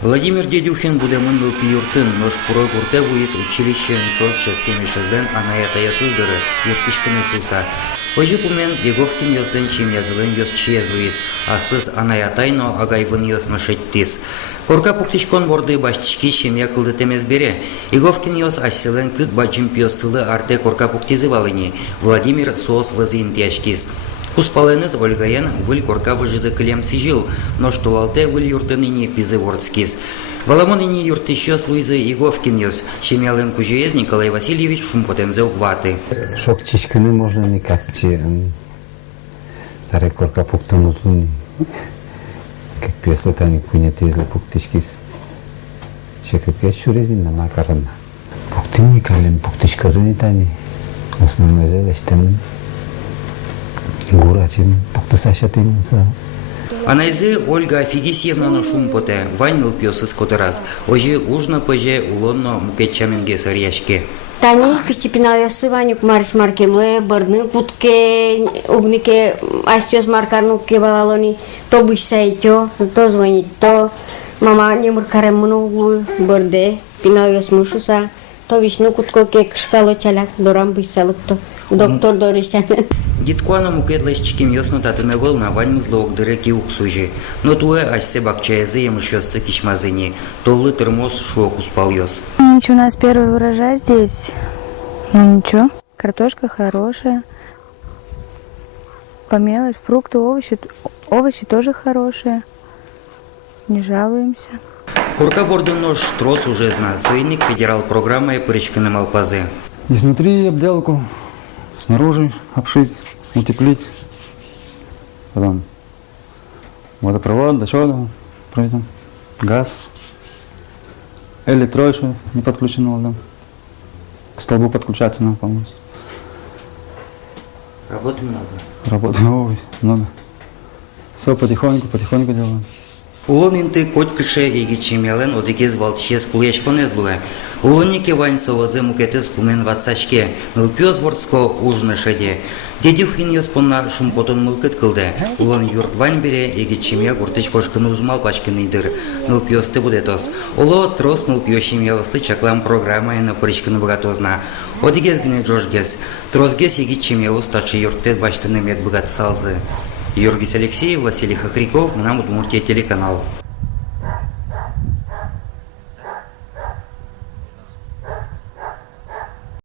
Владимир Дедюхин будемын юртын нож пурой куртеву из училища нчол ческими шезден анаята ясыздыры юртышкыны шуса. Ожи пумен Еговкин йосен чим язылын йос чиезвуис, астыз анаятайно агайвын йос нашеттис. Корка пуктишкон борды баштишки шемья кылды темез бере. Еговкин йос асселен кык баджим пьосылы арте корка пуктизывалыни. Владимир соос вазин тяшкис. Успаленыз Ольгаен выль корка выжизы клем сижил, но что лалте выль юртыныни пизы вордскис. Валамоныни юртыщос Луизы Еговкин йос, шемялен кужеез Николай Васильевич шумпотемзе угваты. Шок чишканы можно никак, таре корка пуктан узлуни, как пьеса тани куня тезла пуктишкис. Шекрепес чурезин на макарана. Пуктим никалем пуктишка занитани, основной задачтамын. Гурачим пуктасашатимса. Анайзы Ольга Фигисьевна шумпоте, ванил пьесыз котырас, ожи ужна пыже улонно мукетчаменге сарьяшке. Тани пичипинаёсы ванюк марис маркелуэ, бырны кутке, угнике асьёс маркарнуке балалони, то бышсайтё, то звонит, то мама не муркаремуну углу, бырде, пинаёс мушуса, то вишну кутко кек шкало чаляк, дорам бышсалыкто, доктор дорисямен. Диткуана мукетлась чиким йосно татыны волна вальмызлы огдыры киук сужи, но туэ ассе бакчаязы емышёссы кишмазыни, толлы тырмоз шуок успал йос. Ничего, у нас первый урожай здесь. Ну ничего, картошка хорошая. Помелось, фрукты, овощи тоже хорошие. Не жалуемся. Курка бордын нож трос уже зна, союзник федерал программой пырычканы малпазы. Изнутри обделку, снаружи обшить, утеплить. Потом водопровод, до чего пройдем, газ. Электро еще не подключено, да. К столбу подключаться надо полностью. Работы много. Работы много. Все потихоньку делаем. Улонинты кот кыше еги чемелен одикез валтчес кулешкон ezлуе. Улонники вань совазы мукетез пумен ватсачке, нылпёз вордско ужны шеде. Дедюхин йоспонна шумпотон мылкыт кылды. Улон юрт вань бере еги чемя гуртыч кошкыны узмал пачкыны идыр. Нылпёсты будетос. Оло трос нылпё чемявысы чаклам программайны пырычкыны богатозна. Одикез гіне жожгез. Тросгез еги чемявы старший юрттет баштыны мед богат салзы. Юргис Алексеев, Василий Хохряков, Удмуртия телеканал.